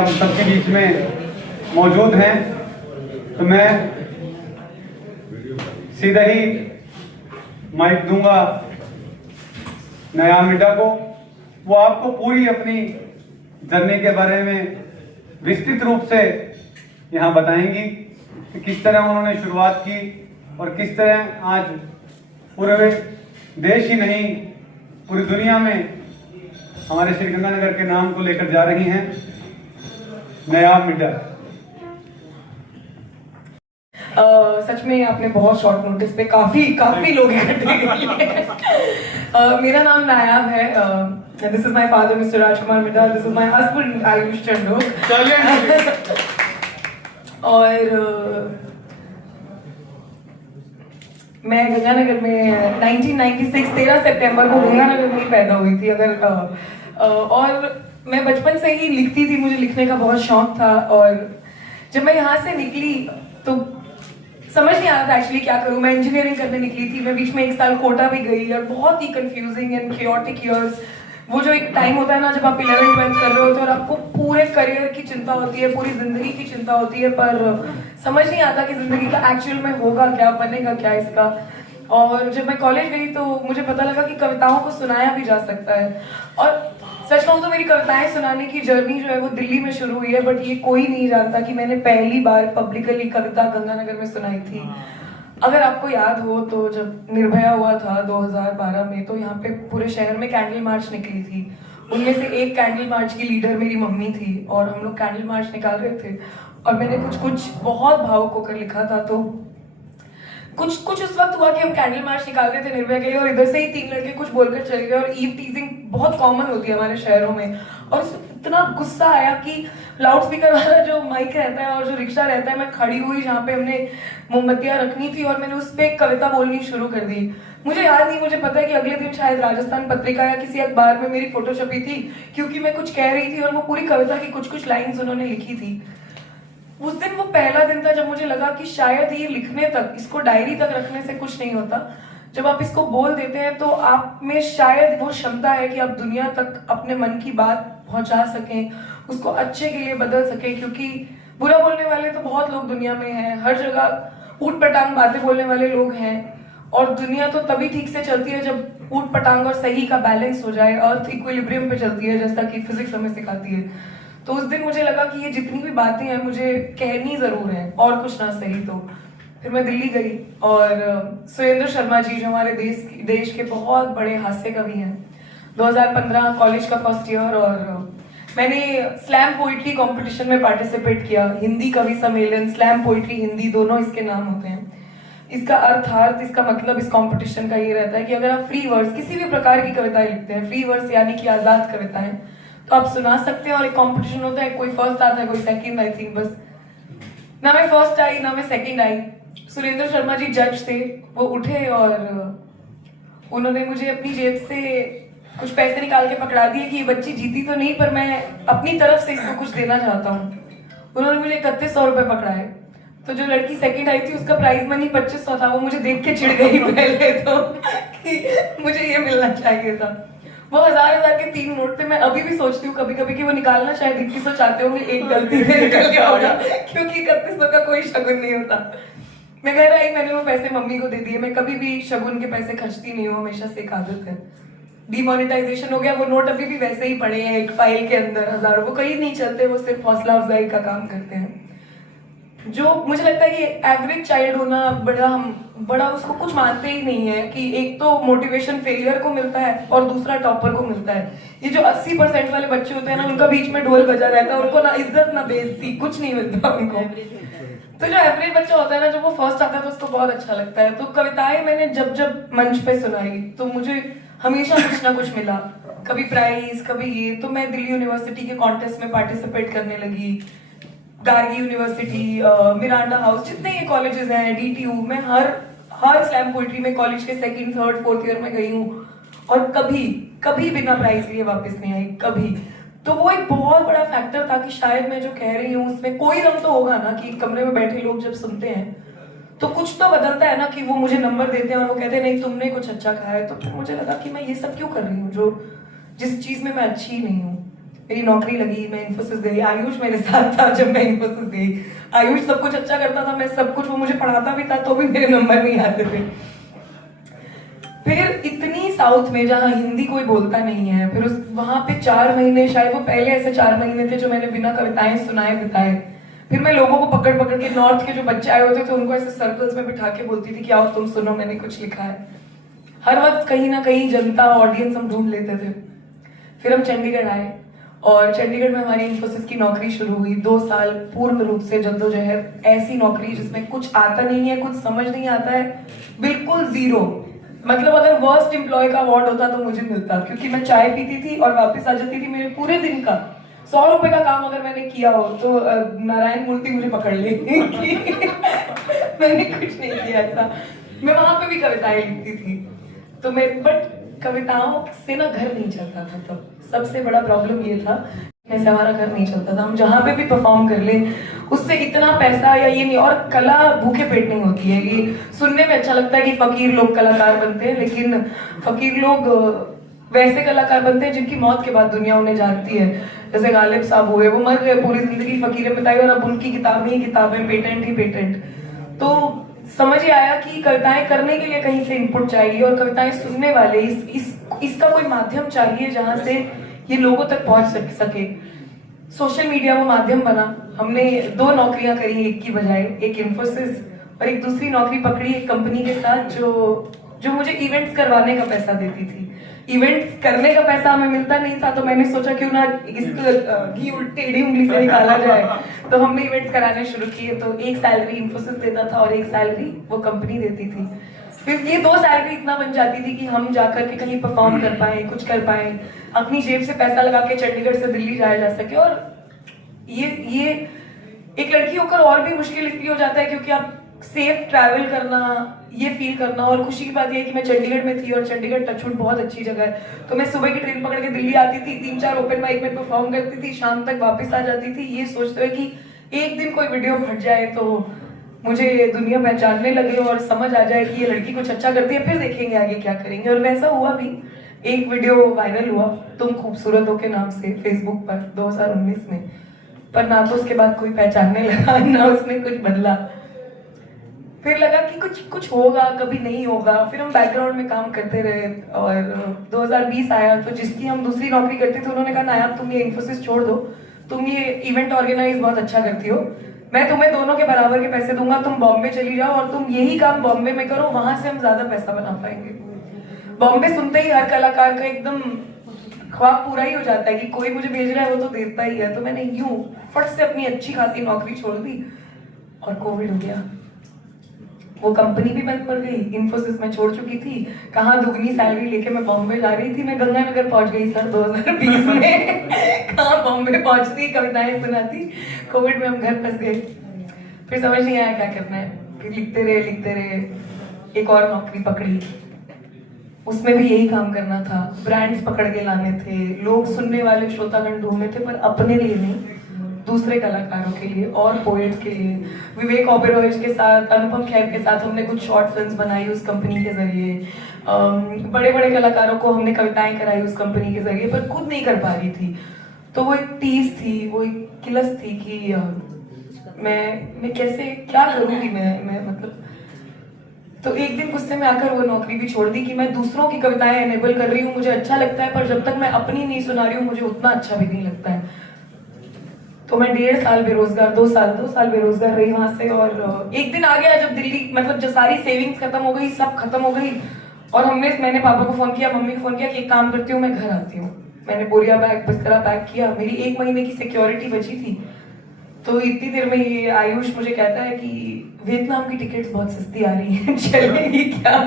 आप सबके बीच में मौजूद हैं, तो मैं सीधा ही माइक दूंगा नया मिड्डा को। वो आपको पूरी अपनी जर्नी के बारे में विस्तृत रूप से यहाँ बताएंगी कि किस तरह उन्होंने शुरुआत की और किस तरह आज पूरे देश ही नहीं पूरी दुनिया में हमारे श्री गंगानगर के नाम को लेकर जा रही हैं। नया मिड्डा। सच में आपने बहुत शॉर्ट नोटिस पे काफी लोग इकट्ठे किए। मेरा नाम नायाब है। This is my father mister Rajkumar Midda, this is my husband Ayush Chandok. और मैं गंगानगर में 1996 13 सितंबर को गंगानगर में ही पैदा हुई थी। और मैं बचपन से ही लिखती थी, मुझे लिखने का बहुत शौक था। और जब मैं यहाँ से निकली तो समझ नहीं आ रहा था एक्चुअली क्या करूँ। मैं इंजीनियरिंग करने निकली थी, मैं बीच में 1 साल कोटा भी गई और बहुत ही कंफ्यूजिंग एंड chaotic इयर्स। वो जो एक टाइम होता है ना जब आप 11th-12th कर रहे होते हो और आपको पूरे करियर की चिंता होती है, पूरी जिंदगी की चिंता होती है, पर समझ नहीं आता कि जिंदगी का एक्चुअल में होगा क्या, बनेगा क्या इसका। और जब मैं कॉलेज गई तो मुझे पता लगा कि कविताओं को सुनाया भी जा सकता है। और सच कहूँ तो मेरी कविताएं सुनाने की जर्नी जो है वो दिल्ली में शुरू हुई है, बट ये कोई नहीं जानता कि मैंने पहली बार पब्लिकली कविता गंगानगर में सुनाई थी। अगर आपको याद हो तो जब निर्भया हुआ था 2012 में, तो यहाँ पे पूरे शहर में कैंडल मार्च निकली थी। उनमें से एक कैंडल मार्च की लीडर मेरी मम्मी थी और हम लोग कैंडल मार्च निकाल रहे थे और मैंने कुछ बहुत भावुक होकर लिखा था। तो कुछ उस वक्त हुआ कि हम कैंडल मार्च निकाल रहे थे निर्भया के लिए और इधर से ही 3 लड़के कुछ बोलकर चले गए। और ईव टीजिंग बहुत कॉमन होती है हमारे शहरों में, और इतना गुस्सा आया कि लाउड स्पीकर वाला जो माइक रहता है और जो रिक्शा रहता है, मैं खड़ी हुई जहाँ पे हमने मोमबत्तियां रखनी थी और मैंने उस पर एक कविता बोलनी शुरू कर दी। मुझे याद नहीं, मुझे पता है कि अगले दिन शायद राजस्थान पत्रिका या किसी अखबार में मेरी फोटो छपी थी, क्योंकि मैं कुछ कह रही थी और वो पूरी कविता की कुछ लाइन्स उन्होंने लिखी थी। उस दिन वो पहला दिन था जब मुझे लगा कि शायद ये लिखने तक, इसको डायरी तक रखने से कुछ नहीं होता। जब आप इसको बोल देते हैं तो आप में शायद वो क्षमता है कि आप दुनिया तक अपने मन की बात पहुंचा सकें, उसको अच्छे के लिए बदल सकें। क्योंकि बुरा बोलने वाले तो बहुत लोग दुनिया में हैं, हर जगह ऊट पटांग बातें बोलने वाले लोग हैं। और दुनिया तो तभी ठीक से चलती है जब ऊट पटांग और सही का बैलेंस हो जाए, अर्थ इक्विलिब्रियम पे चलती है, जैसा कि फिजिक्स हमें सिखाती है। तो उस दिन मुझे लगा कि ये जितनी भी बातें हैं मुझे कहनी जरूर है, और कुछ ना सही तो। फिर मैं दिल्ली गई और सुरेंद्र शर्मा जी जो हमारे देश के बहुत बड़े हास्य कवि हैं, 2015 कॉलेज का फर्स्ट ईयर, और मैंने स्लैम पोइट्री कंपटीशन में पार्टिसिपेट किया। हिंदी कवि सम्मेलन, स्लैम पोइट्री हिंदी, दोनों इसके नाम होते हैं। इसका अर्थार्थ, इसका मतलब इस कंपटीशन का ये रहता है कि अगर आप फ्री वर्स, किसी भी प्रकार की कविताएं लिखते हैं, फ्री वर्स यानी कि आजाद कविताएं, तो आप सुना सकते हैं। और एक कंपटीशन होता है, कोई फर्स्ट आता है कोई सेकंड, आई थिंक। बस ना मैं फर्स्ट आई ना मैं सेकंड आई। सुरेंद्र शर्मा जी जज थे, वो उठे और उन्होंने मुझे अपनी जेब से कुछ पैसे निकाल के पकड़ा दिए कि ये बच्ची जीती तो नहीं, पर मैं अपनी तरफ से इसको कुछ देना चाहता हूँ। उन्होंने मुझे 3100 रुपए पकड़ाए। तो जो लड़की सेकंड आई थी उसका प्राइज मनी 2500 था। वो मुझे देख के चिढ़ गई पहले तो कि मुझे ये मिलना चाहिए था। वो 1000 के 3 नोट थे। मैं अभी भी सोचती हूँ कभी कभी कि वो निकालना शायद 2100 चाहते होंगे, एक गलती से निकल गया होगा, क्योंकि 3100 का कोई शगुन नहीं होता। मैं घर आई, मैंने वो पैसे मम्मी को दे दिए। मैं कभी भी शगुन के पैसे खर्चती नहीं हूँ, हमेशा से एक आदत है। डिमोनेटाइजेशन हो गया, वो नोट अभी भी वैसे ही पड़े हैं एक फाइल के अंदर, 1000, वो कहीं नहीं चलते, वो सिर्फ हौसला अफजाई का काम करते हैं। जो मुझे लगता है कि एवरेज चाइल्ड होना बड़ा उसको कुछ मानते ही नहीं है कि एक तो मोटिवेशन फेलियर को मिलता है और दूसरा टॉपर को मिलता है। ये जो 80% वाले बच्चे होते हैं ना, उनका बीच में ढोल बजा रहता है, उनको ना इज्जत ना बेइज्जती, कुछ नहीं मिलता उनको। तो जो एवरेज बच्चा होता है ना, जब वो फर्स्ट आता है तो उसको बहुत अच्छा लगता है। तो कविताएं मैंने जब मंच पे सुनाई तो मुझे हमेशा कुछ ना कुछ मिला, कभी प्राइज, कभी ये। तो मैं दिल्ली यूनिवर्सिटी के कॉन्टेस्ट में पार्टिसिपेट करने लगी, गार्गी यूनिवर्सिटी, मिरांडा हाउस, जितने ये कॉलेजेस हैं, DTU, मैं हर स्लैम पोइट्री में कॉलेज के 2nd, 3rd, 4th ईयर में गई हूँ और कभी बिना प्राइज लिए वापस नहीं आई, कभी। तो वो एक बहुत बड़ा फैक्टर था कि शायद मैं जो कह रही हूँ उसमें कोई दम तो होगा ना, कि कमरे में बैठे लोग जब सुनते हैं तो कुछ तो बदलता है ना, कि वो मुझे नंबर देते हैं और वो कहते हैं नहीं तुमने कुछ अच्छा खाया है। तो फिर मुझे लगा कि मैं ये सब क्यों कर रही हूँ जो जिस चीज में मैं अच्छी नहीं हूँ। मेरी नौकरी लगी, मैं इन्फोसिस गई, आयुष मेरे साथ था जब मैं इन्फोसिस गई। आयुष सब कुछ अच्छा करता था, मैं सब कुछ, वो मुझे पढ़ाता भी था तो भी मेरे नंबर नहीं आते थे। फिर इतनी साउथ में जहाँ हिंदी कोई बोलता नहीं है, फिर उस वहां पे 4 महीने, शायद वो पहले ऐसे 4 महीने थे जो मैंने बिना कविताएं सुनाए बिताए। फिर मैं लोगों को पकड़ पकड़ के, नॉर्थ के जो बच्चे आए होते थे उनको ऐसे सर्कल्स में बिठा के बोलती थी कि आओ तुम सुनो, मैंने कुछ लिखा है। हर वक्त कहीं ना कहीं जनता, ऑडियंस हम ढूंढ लेते थे। फिर हम चंडीगढ़ आए और चंडीगढ़ में हमारी इन्फोसिस की नौकरी शुरू हुई। 2 साल पूर्ण रूप से जद्दोजहद, ऐसी नौकरी जिसमें कुछ आता नहीं है, कुछ समझ नहीं आता है, बिल्कुल जीरो। मतलब अगर वर्स्ट एम्प्लॉय का अवार्ड होता तो मुझे मिलता, क्योंकि मैं चाय पीती थी और वापस आ जाती थी। मेरे पूरे दिन का 100 रुपए का काम अगर मैंने किया हो तो नारायण मूर्ति मुझे पकड़ ले मैंने कुछ नहीं किया था। मैं वहां पे भी कविताएं लिखती थी तो मैं, बट कविताओं से ना घर नहीं चलता था। तब सबसे बड़ा प्रॉब्लम ये था, ऐसे हमारा घर नहीं चलता था। हम जहाँ पे भी परफॉर्म कर ले उससे इतना पैसा या ये नहीं, और कला भूखे पेट नहीं होती है। ये सुनने में अच्छा लगता है कि फकीर लोग कलाकार बनते हैं, लेकिन फकीर लोग वैसे कलाकार बनते हैं जिनकी मौत के बाद दुनिया उन्हें जानती है। जैसे गालिब साहब हुए, वो मर गए, पूरी जिंदगी फकीर बिताई और अब उनकी किताबें ही किताबें, पेटेंट ही पेटेंट। तो समझ ही आया कि कविताएं करने के लिए कहीं से इनपुट चाहिए और कविताएं सुनने वाले, इसका कोई माध्यम चाहिए जहां से ये लोगों तक पहुंच सके। सोशल मीडिया वो माध्यम बना। हमने 2 नौकरियां करी एक की बजाय, एक इन्फोसिस और एक दूसरी नौकरी पकड़ी एक कंपनी के साथ जो मुझे इवेंट्स करवाने का पैसा देती थी। इवेंट्स करने का पैसा हमें मिलता नहीं था तो मैंने सोचा क्यों ना इसको घी टेढ़ी उंगली से निकाला जाए। तो हमने इवेंट्स कराने शुरू किए। तो एक सैलरी इन्फोसिस देता था और एक सैलरी वो कंपनी देती थी। फिर ये 2 सैलरी इतना बन जाती थी कि हम जाकर के कहीं परफॉर्म कर पाए, कुछ कर पाए, अपनी जेब से पैसा लगा के चंडीगढ़ से दिल्ली जाया जा सके। और ये एक लड़की होकर और भी मुश्किल इसलिए हो जाता है क्योंकि आप सेफ ट्रैवल करना, ये फील करना। और खुशी की बात ये है कि मैं चंडीगढ़ में थी और चंडीगढ़ टचवुड बहुत अच्छी जगह है। तो मैं सुबह की ट्रेन पकड़ के दिल्ली आती थी, 3-4 ओपन माइक में परफॉर्म करती थी, शाम तक वापस आ जाती थी, ये सोचते हुए कि एक दिन कोई वीडियो फट जाए तो मुझे दुनिया पहचानने लगे और समझ आ जाए कि ये लड़की कुछ अच्छा करती है, फिर देखेंगे आगे क्या करेंगे। और वैसा हुआ भी। एक वीडियो वायरल हुआ तुम खूबसूरत हो के नाम से फेसबुक पर 2019 में, पर ना तो उसके बाद कोई पहचानने लगा ना उसने कुछ बदला। फिर लगा कि कुछ होगा, कभी नहीं होगा। फिर हम बैकग्राउंड में काम करते रहे और 2020 आया तो जिसकी हम दूसरी नौकरी करते थे उन्होंने कहा नायाब तुम ये इन्फोसिस छोड़ दो, तुम ये इवेंट ऑर्गेनाइज बहुत अच्छा करती हो, मैं तुम्हें दोनों के बराबर के पैसे दूंगा, तुम बॉम्बे चली जाओ और तुम यही काम बॉम्बे में करो, वहां से हम ज्यादा पैसा बना पाएंगे। बॉम्बे सुनते ही हर कलाकार का एकदम ख्वाब पूरा ही हो जाता है कि कोई मुझे भेज रहा है वो तो देता ही है। तो मैंने यूं फट से अपनी अच्छी खासी नौकरी छोड़ दी और कोविड हो गया। वो कंपनी भी बंद पड़ गई, इन्फोसिस में छोड़ चुकी थी, कहाँ दुगनी सैलरी लेके मैं बॉम्बे जा रही थी। मैं गंगानगर पहुंच गई सर 2020 में कहाँ बॉम्बे पहुंचती, कविताएं सुनाती। कोविड में हम घर फंस गए। फिर समझ नहीं आया क्या करना है। फिर लिखते रहे। एक और नौकरी पकड़ी, उसमें भी यही काम करना था। ब्रांड्स पकड़ के लाने थे, लोग सुनने वाले श्रोतागण ढूंढने थे, पर अपने लिए नहीं, दूसरे कलाकारों के लिए और पोएट्स के लिए। विवेक ओबेरॉय के साथ, अनुपम खेर के साथ हमने कुछ शॉर्ट फिल्म्स बनाई उस कंपनी के जरिए। बड़े बड़े कलाकारों को हमने कविताएं कराई उस कंपनी के जरिए, पर खुद नहीं कर पा रही थी। तो वो एक टीस थी, वो एक किलस थी कि मैं कैसे क्या करूंगी मैं मतलब। तो एक दिन गुस्से में आकर वो नौकरी भी छोड़ दी कि मैं दूसरों की कविताएं एनेबल कर रही हूँ, मुझे अच्छा लगता है, पर जब तक मैं अपनी नहीं सुना रही हूँ मुझे उतना अच्छा भी नहीं लगता है। तो मैं 1.5 साल बेरोजगार, 2 साल बेरोजगार रही वहां से। और एक दिन आ गया जब दिल्ली, मतलब जो सारी सेविंग्स खत्म हो गई, सब खत्म हो गई। और मैंने पापा को फोन किया, मम्मी को फोन किया कि एक काम करती हूँ, मैं घर आती हूँ। मैंने बोरिया बैग बिस्तरा पैक किया, मेरी 1 महीने की सिक्योरिटी बची थी। तो इतनी देर में ये आयुष मुझे कहता है कि वियतनाम की टिकट्स बहुत सस्ती आ रही हैं, चलेगी क्या?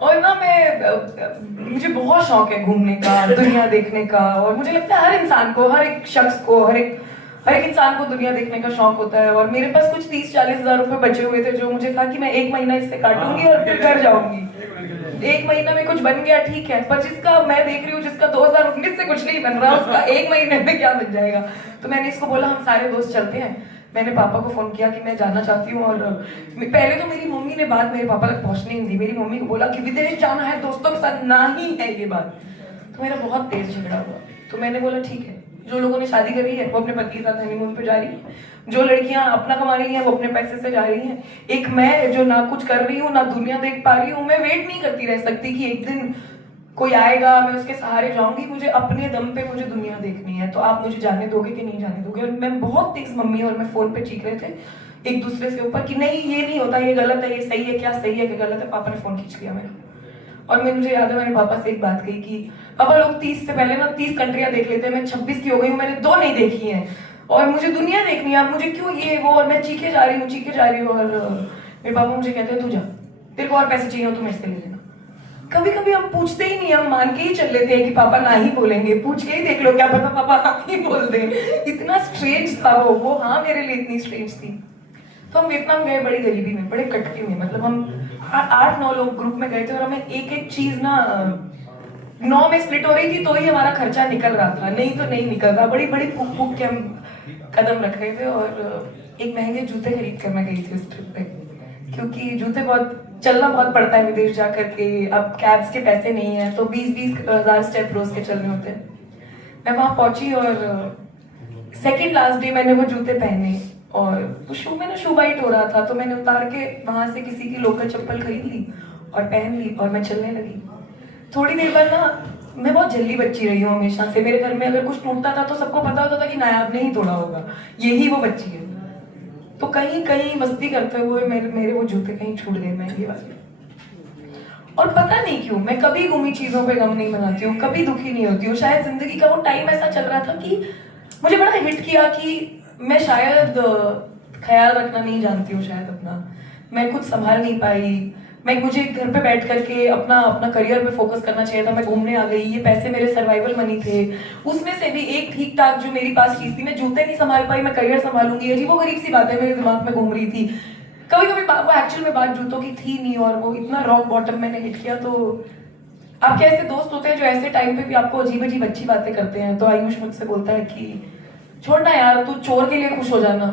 और ना मुझे बहुत शौक है घूमने का, दुनिया देखने का। और मुझे लगता है हर इंसान को, हर एक शख्स को, हर एक इंसान को दुनिया देखने का शौक होता है। और मेरे पास कुछ 30-40 हजार रुपए बचे हुए थे, जो मुझे था कि मैं 1 महीना इससे काटूंगी और फिर घर जाऊंगी। 1 महीना में कुछ बन गया ठीक है, पर जिसका मैं देख रही हूँ जिसका 2019 से कुछ नहीं बन रहा, उसका 1 महीने में क्या बन जाएगा? तो मैंने इसको बोला हम सारे दोस्त चलते हैं। मैंने पापा को फोन किया कि मैं जाना चाहती हूँ। और पहले तो मेरी मम्मी ने बात मेरे पापा तक पहुंचने नहीं दी। मेरी मम्मी को बोला कि विदेश जाना है दोस्तों के साथ, ना ही है ये बात। तो मेरा बहुत तेज झगड़ा हुआ। तो मैंने बोला ठीक है, जो लोगों ने शादी करी है वो अपने पति के साथ हनीमून पे जा रही है, जो लड़कियां अपना कमा रही हैं वो अपने पैसे से जा रही हैं, एक मैं जो ना कुछ कर रही हूँ ना दुनिया देख पा रही हूँ, मैं वेट नहीं करती रह सकती कि एक दिन कोई आएगा मैं उसके सहारे जाऊंगी, मुझे अपने दम पे मुझे दुनिया देखनी है, तो आप मुझे जाने दोगे कि नहीं जाने दोगे। और मैं बहुत तेज, मम्मी और मैं फोन पे चीख रहे थे एक दूसरे से ऊपर कि नहीं ये नहीं होता, ये गलत है, ये सही है, क्या सही है क्या गलत है। पापा ने फोन खींच लिया मेरा, और मुझे याद है मैंने पापा से एक बात कही कि पापा लोग 30 से पहले ना 30 कंट्रियां देख लेते हैं, मैं 26 की हो गई हूँ, मैंने 2 नहीं देखी हैं और मुझे दुनिया देखनी है, अब मुझे क्यों ये वो। और मैं चीखे जा रही हूँ और मेरे पापा मुझे कहते हैं तू जा, तेरे को और पैसे चाहिए हो तो मेरे से ले लेना। कभी कभी हम पूछते ही नहीं, हम मान के ही चल लेते हैं कि पापा ना ही बोलेंगे, पूछ के ही देख लो क्या पता पापा हाँ ही बोल दें। इतना स्ट्रेंज था वो हाँ मेरे लिए इतनी स्ट्रेंज थी। तो हम वियतनाम गए बड़ी गरीबी में, बड़े कटके में, मतलब हम 8-9 लोग ग्रुप में गए थे और हमें एक एक चीज ना 9 में स्प्लिट हो रही थी तो ही हमारा खर्चा निकल रहा था, नहीं तो नहीं निकल रहा। बड़ी बड़ी फूक फूक के हम कदम रख रहे थे। और एक महंगे जूते खरीद कर मैं गई थी उस ट्रिप पे, क्योंकि जूते बहुत चलना बहुत पड़ता है विदेश जा करके, अब कैब्स के पैसे नहीं है तो 20-20 हज़ार स्टेप रोज के चलने होते हैं। मैं वहां पहुंची और सेकेंड लास्ट डे मैंने वो जूते पहने और तो शू में ना शू बाइट हो रहा था, तो मैंने उतार के वहां से किसी की लोकल चप्पल खरीद ली और पहन ली और मैं चलने लगी। थोड़ी देर बाद ना, मैं बहुत जल्दी बच्ची रही हूँ हमेशा से, मेरे घर में अगर कुछ टूटता था तो सबको पता होता था कि नायाब ने ही तोड़ा होगा, यही वो बच्ची है। तो कहीं कहीं मस्ती करते हुए मेरे वो जूते कहीं छूट गए महंगे वाले। और पता नहीं क्यों मैं कभी घूमी चीजों पे गम नहीं मनाती हूँ, कभी दुखी नहीं होती हूँ। शायद जिंदगी का वो टाइम ऐसा चल रहा था कि मुझे बड़ा हिट किया कि मैं शायद ख्याल रखना नहीं जानती हूँ, शायद अपना मैं खुद संभाल नहीं पाई। मुझे घर पे बैठ करके अपना करियर पे फोकस करना चाहिए था, मैं घूमने आ गई, ये पैसे मेरे सर्वाइवल मनी थे, उसमें से भी एक ठीक ठाक जो मेरी पास चीज थी, मैं जूते नहीं संभाल पाई, मैं करियर संभालूंगी, अजीब वो गरीब सी बात है मेरे दिमाग में घूम रही थी। कभी कभी वो एक्चुअल में बात जूतों की थी नहीं और वो इतना रॉक बॉटम मैंने हिट किया। तो आपके ऐसे दोस्त होते हैं जो ऐसे टाइम पे भी आपको अजीब अजीब अच्छी बातें करते हैं। तो आयुष मुझसे बोलता है कि छोड़ना यार, तू चोर के लिए खुश हो जाना।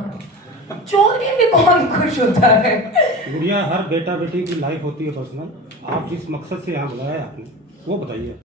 चोर के लिए कौन खुश होता है? गुड़िया, हर बेटा बेटी की लाइफ होती है पर्सनल, आप जिस मकसद से यहाँ बुलाया है आपने वो बताइए।